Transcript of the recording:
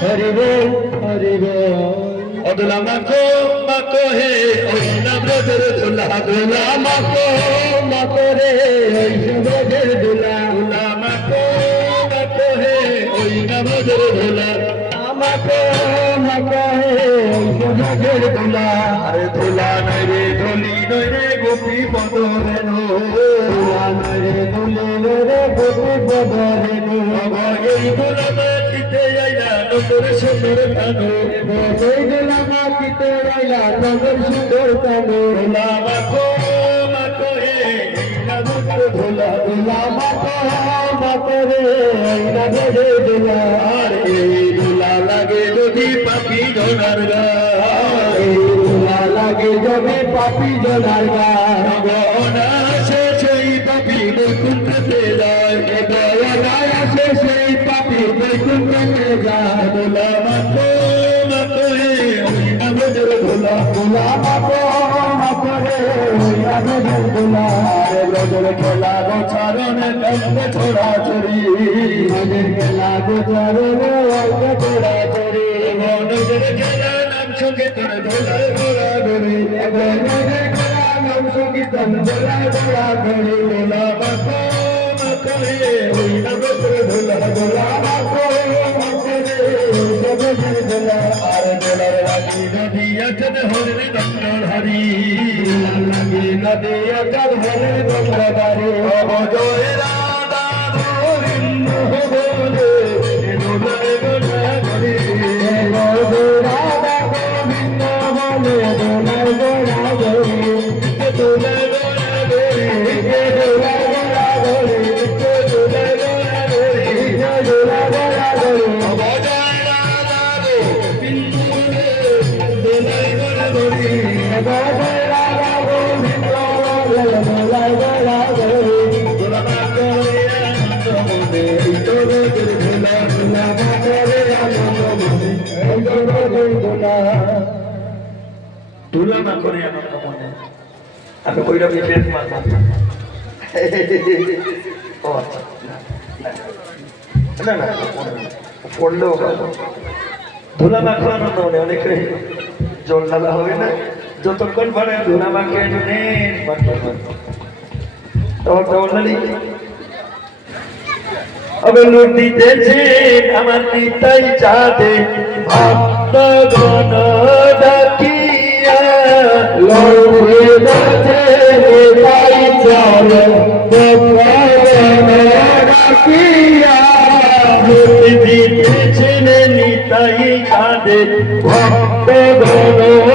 হরি বল হরি বল অদলা মাখো মাখো হে ওই না ব্রজের দোলা দোলা মাখো মাখো রে ওই ব্রজের দোলা দোলা মাখো মাখো হে ওই না ব্রজের দোলা মাখো মাখো হে ওই ব্রজের দোলা আরে দোলা নয় রে দলি নয় রে গোপী পদ রেণু দোলা নয় রে দোলে রে গোপী পদ রেণু এই দোলা মাটিতে আইলা নন্দর সুন্দর কানু এই দোলা মাটিতে আইলা নন্দর সুন্দর কানু দোলা মাখো মাখো হে এই না ব্রজের দোলা দোলা মাখো মাখো রে ওই ব্রজের দোলা আর এই দোলা লাগে যদি পাপি জনার গা লাগে যাবে পাপি জনার গনাশে সেই পাপি বৈকুণ্ঠতে যায় গনাশে সেই পাপি বৈকুণ্ঠতে যায় দোলা মাখো মাখো হে ওই নামের দোলা দোলা মাখো মাখো রে ওই নামের দোলা ব্রজের খেলা গোছারণে কান্দে ছোড়া চুরি ব্রজের খেলা গোছারণে অল্প ছোড়া চুরি ব্রজের খেলা নাম সঙ্গীতন দোলায় ঘোরা ঘুরি ব্রজের খেলা নাম সঙ্গীতন দোলায় ঘোরা ঘুরি দোলা মাখো মাখো হে ওই নামের দোলা দোলা মাখো মাখো রে ওই নামের দোলা আর দোলার রাখি নদী আছেন হরে নন্দন হরি লাগে নদী আকার হরে গঙ্গাধারে অবজয় রাধা গোবিন্দ বলে দোলায় গোলা ঘরি রাধা গোবিন্দ বলে দোলায় গোড়া গরি দোলায় গোলা ঘরি দোলায় গোড়া গরি দোলায় গোলা ঘরি দোলা গোড়া গরি অবজয় রাধা গোবিন্দ বলে দোলায় গোলা ঘরি রাধা গোবিন্দ বলে দোলায় গোড়া গরি দোলা করে আনন্দ মনে তোদের দোলা দোলা করে আনন্দ মনে এই দোলা তুলনা করে আনন্দ মনে আমি কইরা বিপেদ মারলাম ও আচ্ছা না না পড়লেও ধুলা মাখো আনন্দ মনে অনেক জল ঢালা হবে না যতক্ষণ পারে ধুলা মাখে আবে লুটিতেছে আমার নিতাই চাঁদে ভক্ত গণ ডাকিয়া লৌহে বাজে তাই চলে রাখিয়া লুটিতেছেন নিতাই চাঁদে ভক্ত গণ